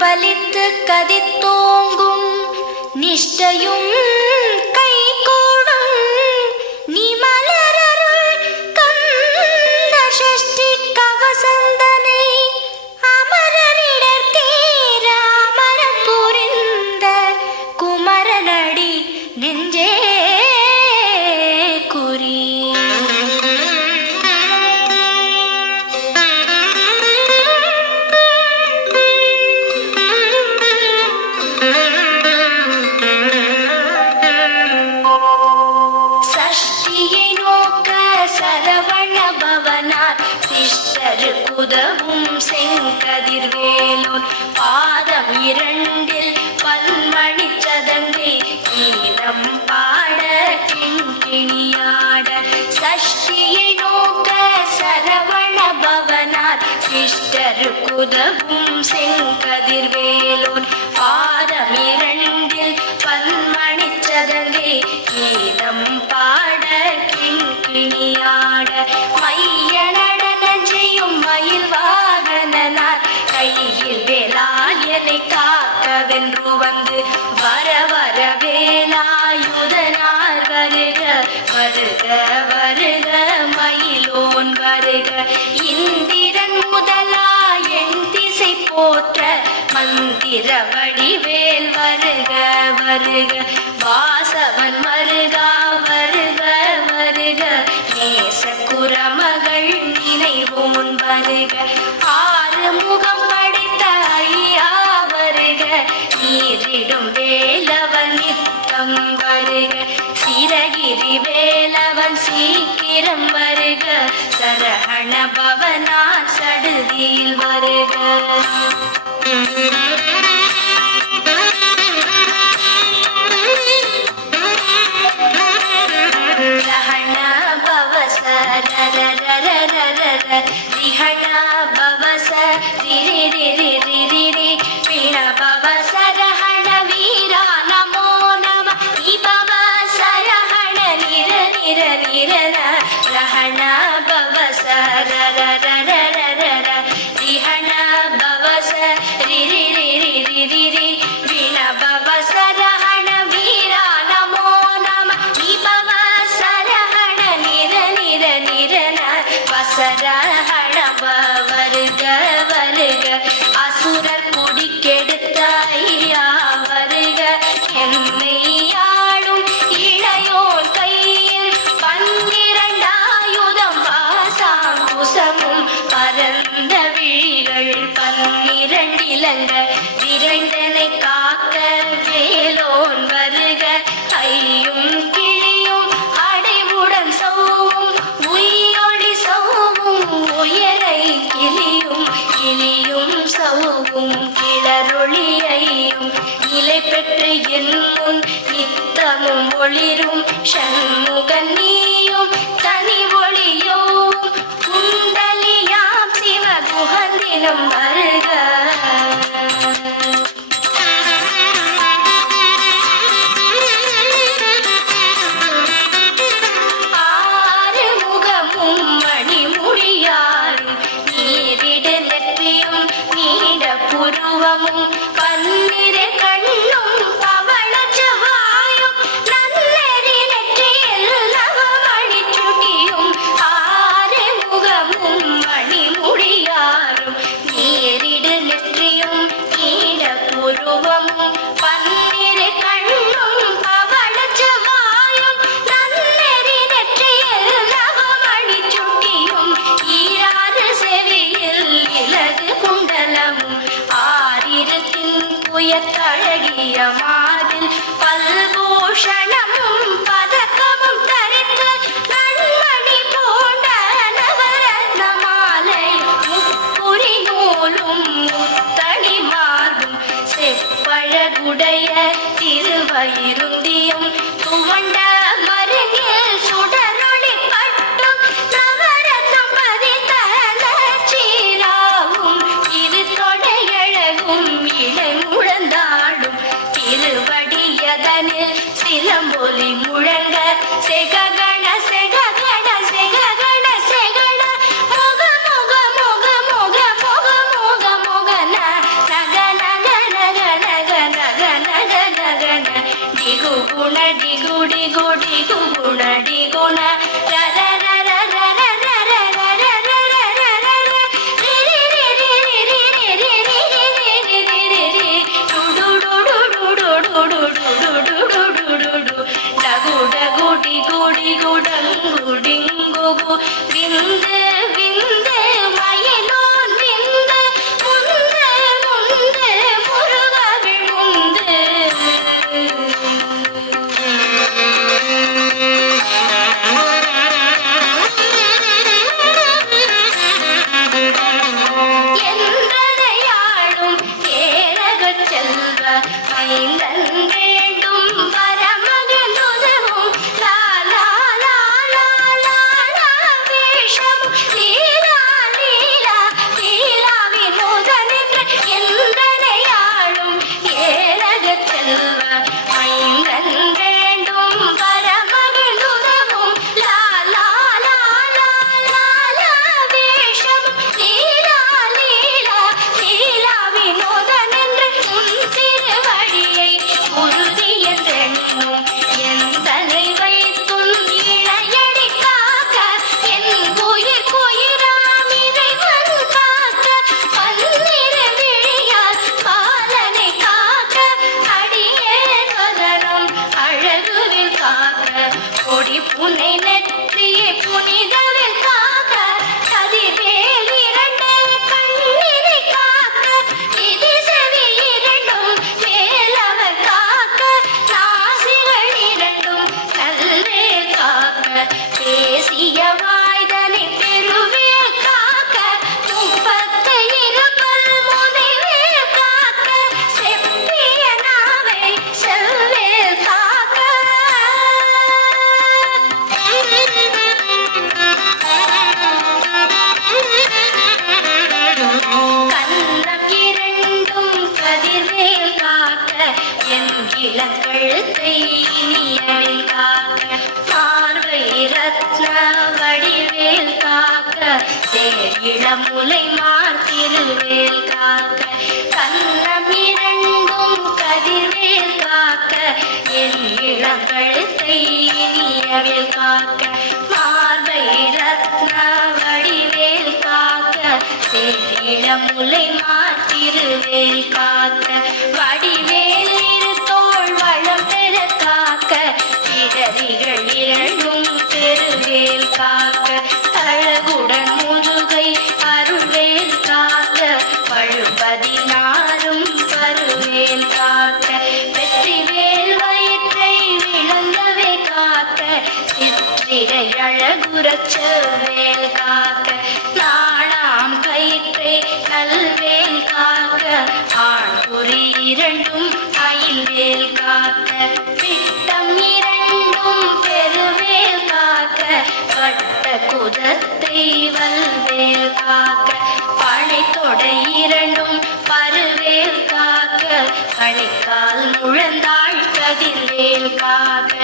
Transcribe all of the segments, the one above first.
பலித்து கதித்தோங்கும் நிஷ்டையும் கைகூடும் நீ மலரருள் கந்த சஷ்டி கவசந்தனை அமரரிடத்தேர அமரம் புரிந்த குமரனடி நெஞ்சே குறி. உதவும் செங்கதிர்வேலோன் பாதம் இரண்டில் பன்மணி சதங்கை கீதம் பாட கிண்கிணியாட சஷ்டியை நோக்க சரவண பவனார் சிஷ்டர் குதவும் செங்கதிர்வேலோன் பாதம் இரண்டில் பன்மணி சதங்கை கீதம் பாட கிண்கிணியாட மைய மயில் வாகனார் கையில் வேலாயனை காக்கவென்று வந்து வர வர வேலாயுதனார் வருக வருக வருக மயிலோன் வருக. இந்திரன் முதலாயன் திசை போற்ற மந்திர வடிவேல் வருக வருக வாசவன் மருகா வருக வருக நேச குரமகள் நினைவோன் வருக ஆறு முகம் படைத்த ஐயா வருக நீரிடும் வேலவன் நித்தம் வருக சிரகிரி வேலவன் சீக்கிரம் வருக சரஹண பவனா சடுதியில் வருக. ரிஹண பவச ரிரி ரிரி ரிரி ரி பிண பவச ரஹண வீரா நமோ நம இபவ சரஹண நிர நிர நிரன ரஹண பவச ரர ரர ரர ரிஹண பவச ரிரி ரிரி ரிரி ரி பிண பவச ரஹண வீரா நமோ நம இபவ சரஹண நிர நிர நிரன வசரஹண வருக வருக அசுரர் குடி கெடுத்த ஐயா வருக எம்மையாளும் இளையோர் கையில் 12 ஆயுதம் பாசாங்குசமும் பரந்த விழிகள் 12 இலங்க விரைந்தனை காக்க வேலோன் வருக ஐயும் கிளியும் அடைவுடன் சௌவும் உயிரொளி சௌவும் உயரை கிளியும் கிளியும் சௌவும் கிளரொளியையும் நிலை பெற்று என்னும் நித்தமும் ஒளிரும் சண்முகன் நீயும் தனி ஒளியோம் குண்டலியாம் சிவ குகந்தினம் வருக. புருவமும் பன்னிரு கண்ணும் பவள செவ்வாயும் நன்னெறி நெற்றியில் நவமணி சுட்டியும் ஆறு முகமும் மணிமுடியாரும் நீரிடு நெற்றியும் நீட புருவமும் பன்னிரு கண்ணும் பவள செவ்வாயும் நன்னெறி நெற்றியில் நவமணி சுட்டியும் ஈராறு செவியில் இலகு குண்டலமும் உயர்த்தழகிய மாதில் பல்பூஷணமும் பதக்கமும் தரித்து நன்மணி போன்ற நவரத்ன மாலை முப்புரி நூலும் முத்தணி மார்பும் செப்பழகுடைய திருவயிருந்தியும் துவண்ட மருங்கில் சுடரொளி பட்டும் நவரத்னம் பதித்த நச்சீராவும் இரு தொடையழகும் இளை முழந்தாடும் திருவடியதனில் சிலம்பொலி முழங்க செககண செககண செககண செகண முக முக முக முக முக முக முகன நகன குணடி குடி குடி குணடி குண ரர ரர ரர ரர ரர விந்து விந்து மயிலோன் விந்து முந்து முந்து முருகவிழ் முந்து என்றதையாடும் ஏரகச் செல்வ மைந்தன் வேண்டும் பரமகன் உதவும் லாலா லாலா லாலா வேஷம் லீலா லீலா லீலா வினோதனென்று என்றதையாடும் ஏரகச் செல்வ மைந்தன் வேண்டும் பரமகன் உதவும் லாலா லாலா லாலா வேஷம் லீலா லீலா லீலா வினோதனென்று உன் திருவடியை உறுதி என்றெண்ணும் என் தலை வைத்துன் இணையடி காக்க என் உயிர் குயிராம் இறைவன் காக்க பன்னிரு விழியால் பாலனை காக்க அடியே வதரும் அழகுவில் காக்க கொடி புனை நெற்றியை புனிதவில் காக்க கதிர்வேல் இரண்டு கண்ணினை காக்க நிதி செவி இரண்டும் மேலவர் காக்க நாசிகள் இரண்டும் நல்வேல் காக்க பேசிய வாய்தனை பெருவேல் காக்க முப்பத்து இருபல் முனைவேல் காக்க செப்பிய நாவை செல்வேல் காக்க கன்னம் இரண்டும் கதிர்வேல் காக்க என் இளங்கழுத்தை இனியவில் காக்க பார்வை ரத்ன வடிவேல் காக்க சேர் இளமுலை மார்த்திருவேல் காக்க கன்னம் இரண்டும் கதிர்வேல் காக்க என் இளங்கழுத்தை இனியவில் காக்க பார்வை ரத்ன வடிவேல் காக்க சேர் இளமுலை மார்த்திருவேல் காக்க வடிவேல் இரு தோள் வளம் பெற காக்க இடரிகள் இரண்டும் பெருவேல் காக்க அழகுடன் முதுகை அருள்வேல் காக்க பழுபதினாரும் பருவேல் காக்க வெற்றிவேல் வயிற்றை விளங்கவே காக்க சிற்றிரை அழகுறச் செவ்வேல் காக்க நாளாம் கயிற்றை நல்வேல் காக்க ஆண் குறி இரண்டும் அயில்வேல் காக்க பிட்டம் இரண்டும் பெருவேல் காக்க வட்ட குதத்தை வல்வேல் காக்க பழைத்தொடை இரண்டும் பருவேல் காக்க கணைக்கால் முழந்தாள் கதிர்வேல் காக்க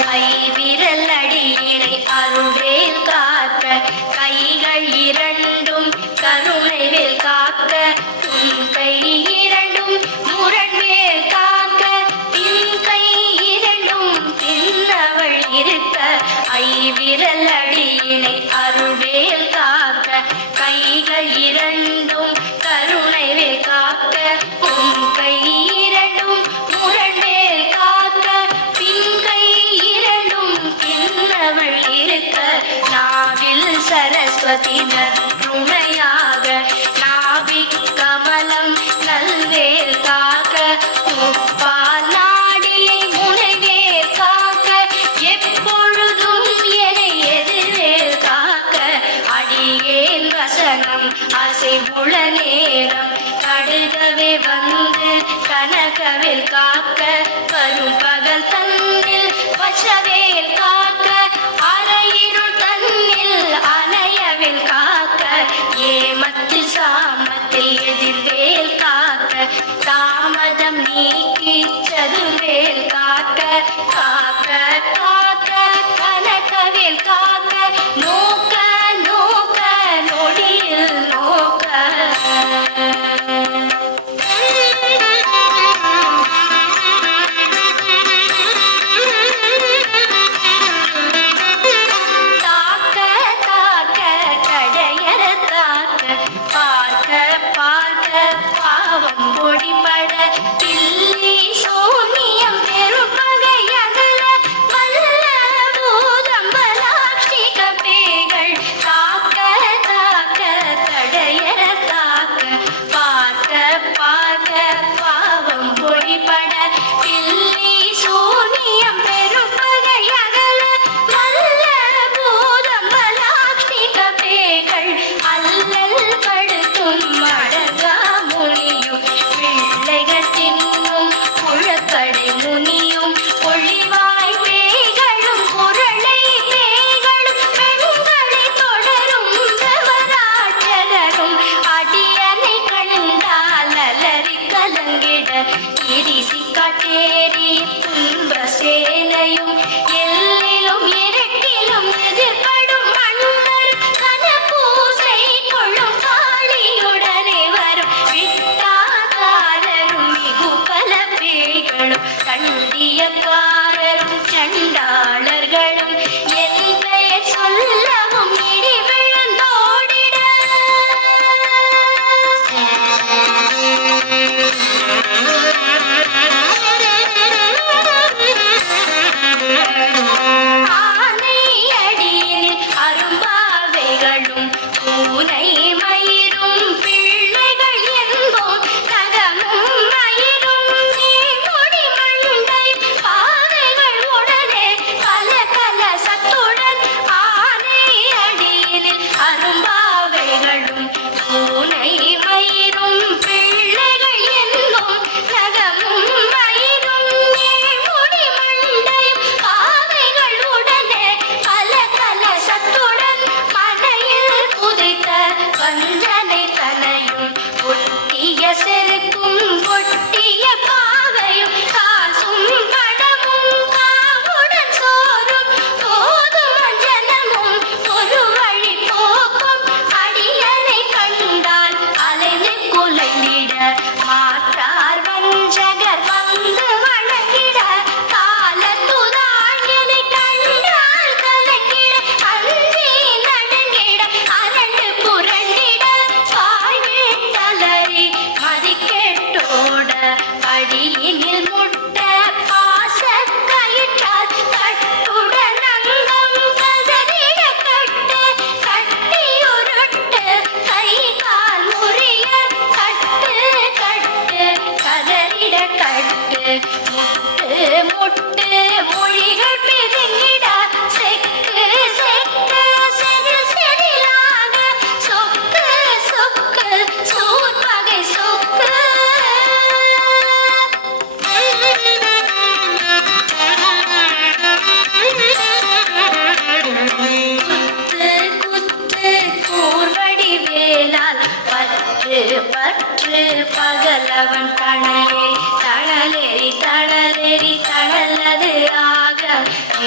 கைவிரல் அடியினை அருள்வேல் காக்க கைகள் இரண்டும் கருணைவேல் காக்க உன் கை இரண்டும் முரண்வேல் காக்க பின் கை இரண்டும் பின்னவள் இருக்க ஐவிரல் அடியினை அருள்வேல் காக்க கைகள் இரண்டும் கருணைவேல் காக்க உன் கை இரண்டும் முரண்வேல் காக்க பின் கை இரண்டும் பின்னவள் இருக்க நாவில் சரஸ்வதி நற்றுணையாக நாவிக் கமலம் நல்வேல் காக்க முப்பால் நாடியை முனைவேல் காக்க எப்பொழுதும் என்னை எதிர்வேல் காக்க அடியேன் வசனம் அசைவுள நேரம் கடுகவே வந்து கனகவேல் காக்க வரும் பகல் தன்னில் வச்சவேல் காக்க அரையிருள் தன்னில் அலையவேல் காக்க ஏமத்தில் சாமத்தில் எதிர்வேல் காக்க தாமதம் நீக்கி சதுர்வேல் காக்க காக்க காக்க கனகவேல் காக்க நோக்க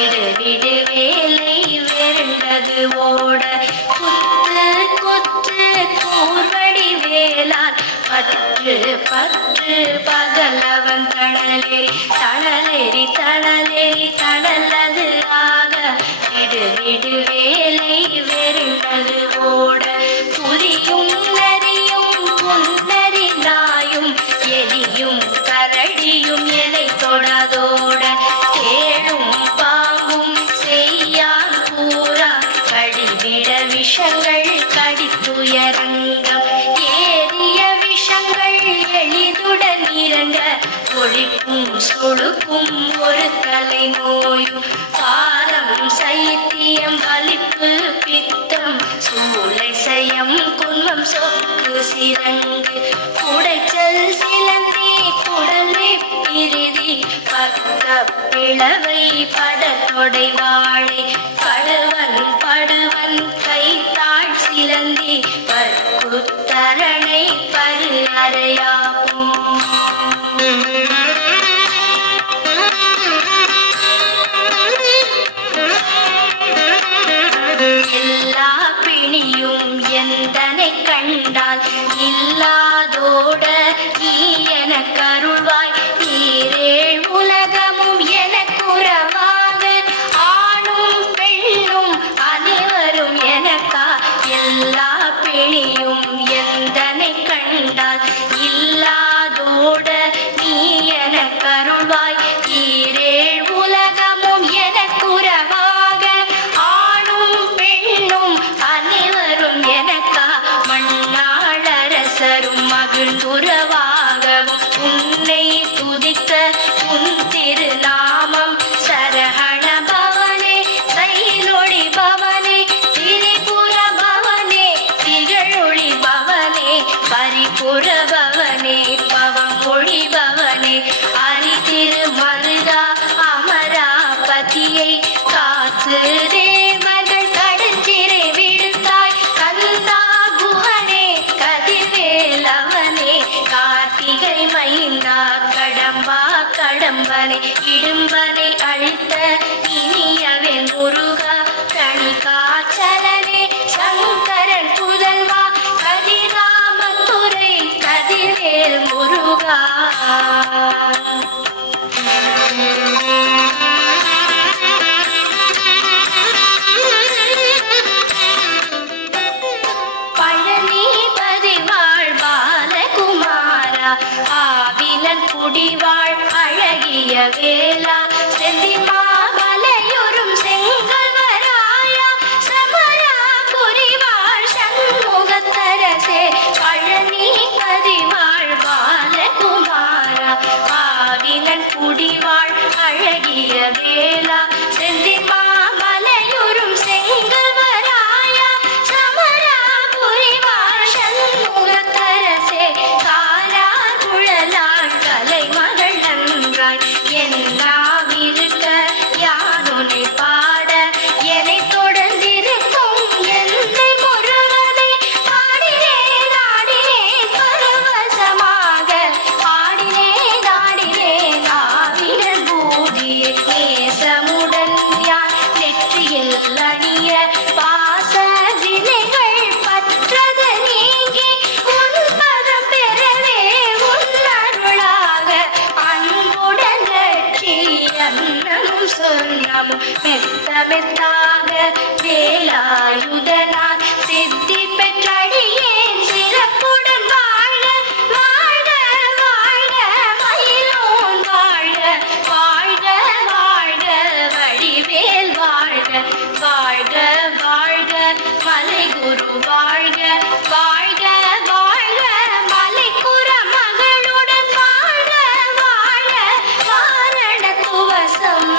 விடு விடு வேலை வெருண்டது ஓட குத்து குத்து கூர்வடி வேளார் பற்று பற்று பகலவன் தணலேறி தணலேறி தணலேறி தணலது ஆக விடு விடு வேலை வெருண்டது ஓட புலியும் நரியும் புன்னரி நாயும் எலியும் கரடியும் எலை தொடாதோட கேளும் பாம்பும் செய்யான் கூறா கடிவிட விஷங்கள் கடித்துயரங்கம் ஏறிய விஷங்கள் எளிதுடன் இறங்க ஒழிப்பும் சொழுக்கும் ஒரு கலை நோயும் பாரம் சைத்தியம் வலிப்பு பித்தம் சூளை சயம் குன்மம் சொக்கு சிறங்கு குடைச்சல் சிலந்தி குடலை பிரிதி பக்க பிளவை படத்தொடை வாழை படுவன் படுவன் கைத்தாழ் சிலந்தி பற்குத்தரணை பரு அறையாகும் எல்லா பிணியும் எந்தனை கண்டால் இல்லாதோட நீ எனக்கு அருள்வாய் நீரேழ் உலகமும் எனக்குறவாக ஆணும் பெண்ணும் அனைவரும் எனக்கா எல்லா பிணியும் எந்தனை கண்டால் இல்லாதோட நீ எனக்கு அருள்வாய் நீரேழ் உலகமும் எனக்குறவாக ஆணும் பெண்ணும் அனைவரும் எனக்கா மண்ணாளரசரும் மகிழ்ந்துறவாகவும் உன்னை துதிக்க உன் திருநாமம் சரஹண பவனே சைலொளி பவனே திரிபுர பவனே திகழொளி பவனே பரிபுர பவனே பவம் ஒளி பவனே அரி திருமருகா அமராபதியை காத்து தேவர்கள் கடுஞ்சிறை விழுத்தாய் கந்தா குஹனே கதிர்வேலவனே கார்த்திகை மைந்தா கடம்பா கடம்பனை இடும்பனை அழித்த இனியவன் முருகா கணிகாச்சலனே சங்கரன் புதல்வா கதிராமத்துறை கதிர்வேல் முருகா பழனிபதி வாழ் பாலகுமாரா ஆவினன் குடிவாழ் அழகிய வேளா செந்திமாமலையொரும் செங்கல்வராயா சமரா புரிவாழ் சண்முகத்தரசே பழனிபதி வாழ் பாலகுமாரா ஆவினன் குடிவாழ் அழகிய வேளா செந்திமாமலையொரும் செங்கல்வராயா சமரா புரிவாழ் சண்முகத்தரசே காரார் குழலார் கலைமகள் நன்றாய் என்னாவிருக்க யானுனை பாட என்னை தொடர்ந்திருக்கும் எந்தை முருகனை பாடினேன் ஆடினேன் பரவசமாக ஆடினேன் ஆடினேன் ஆவினன் பூதியை நேசமுடன் யான் நெற்றியில் அணிய பாச வினைகள் பற்றது நீங்கி உன் பதம் பெறவே உன் அருளாக அன்புடன் லட்சி அன்னமும் சொன்னமும் மெத்த மெத்தாக வேலாயுதனார் சித்தி பெற்றடியேன் சிறப்புடன் வாழ வாழ வாழ மயிலோன் வாழ வாழ்க வாழ்க வடிவேல் வாழ்க வாழ்க வாழ்க மலை குரு வாழ்க வாழ்க வாழ்க மலைக்குற மகளுடன் வாழ்க வாழ வாரண துவசம்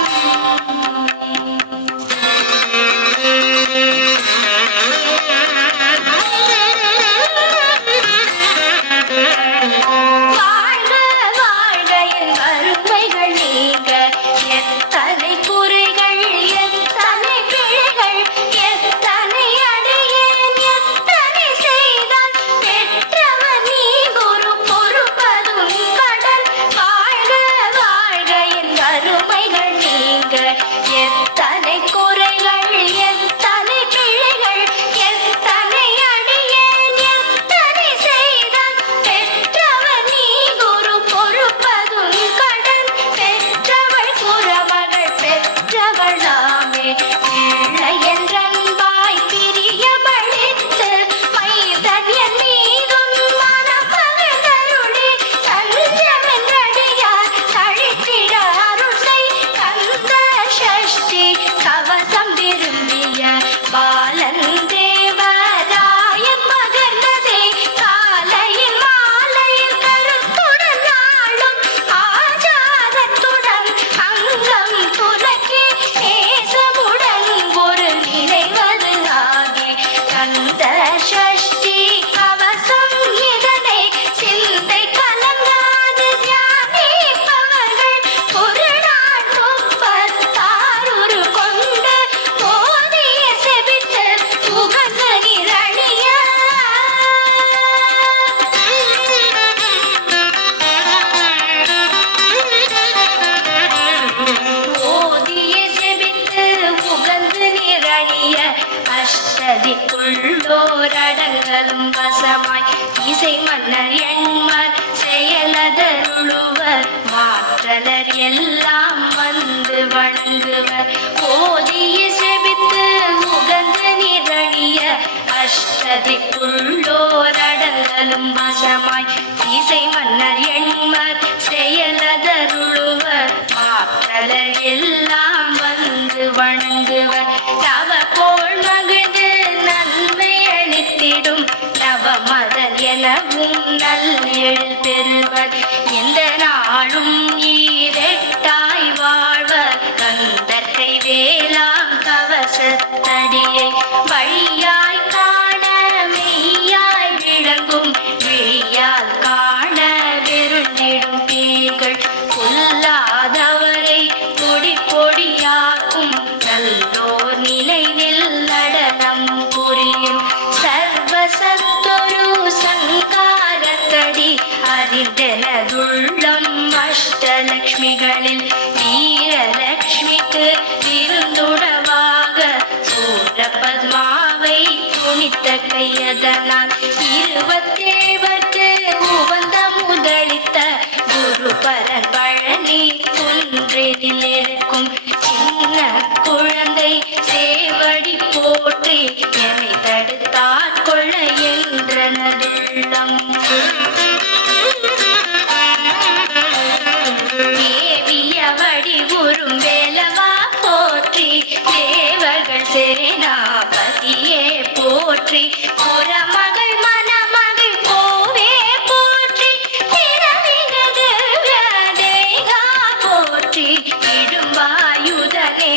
அஷ்டதிக்குள்ளோரடங்கலும் வசமாய் இசை மன்னர் எண்மர் செயலதருளுவர் மாற்றலர் எல்லாம் வந்து வணங்குவர் போதிய செபித்து உகந்து நிரணிய அஷ்டதிக்குள்ளோரடங்கலும் வசமாய் இசை மன்னர் எண்மர் செயலதருளுவர் மாற்றலர் எல்லாம் வந்து வணங்குவர் தவ போல் மகிழ்ந்து நன்மை அளித்திடும் நவமதன் எனவும் நல்லெழில் பெறுவர் எந்த நாளும் ஈரெட்டாய் வாழ்வர் கந்தற்கை வேளாம் கவசத்தடியை வழியாய் காண மெய்யாய் விளங்கும் விழியால் காண விருந்திடும் பேய்கள் கொல்லாதவரை பொடி பொடியாக்கும் நல்லோர் நினைவில் நடனம் புரியும் சர்வசத்தொரு சங்காரத்தடி அறிந்தனதுள்ளம் அஷ்டலக்ஷ்மிகளில் வீரலக்ஷ்மிக்கு இருந்துடவாக சூரபத்மாவை துணித்த கையதனால் 27 உவந்த முதலித்த குருபரன் பழனி குன்றில் இருக்கும் சின்ன குழந்தை சேவடி போற்றி என்னை தடுத்தாற் கொள்ள என்றனதுள்ளம் தேவிய வடிவுறும் வேலவா போற்றி தேவர்கள் சேனாபதியே போற்றி புறமகள் மணமகள் கோவே போற்றி திறமிகது வியாதேகா போற்றி இடும்பாயுதனே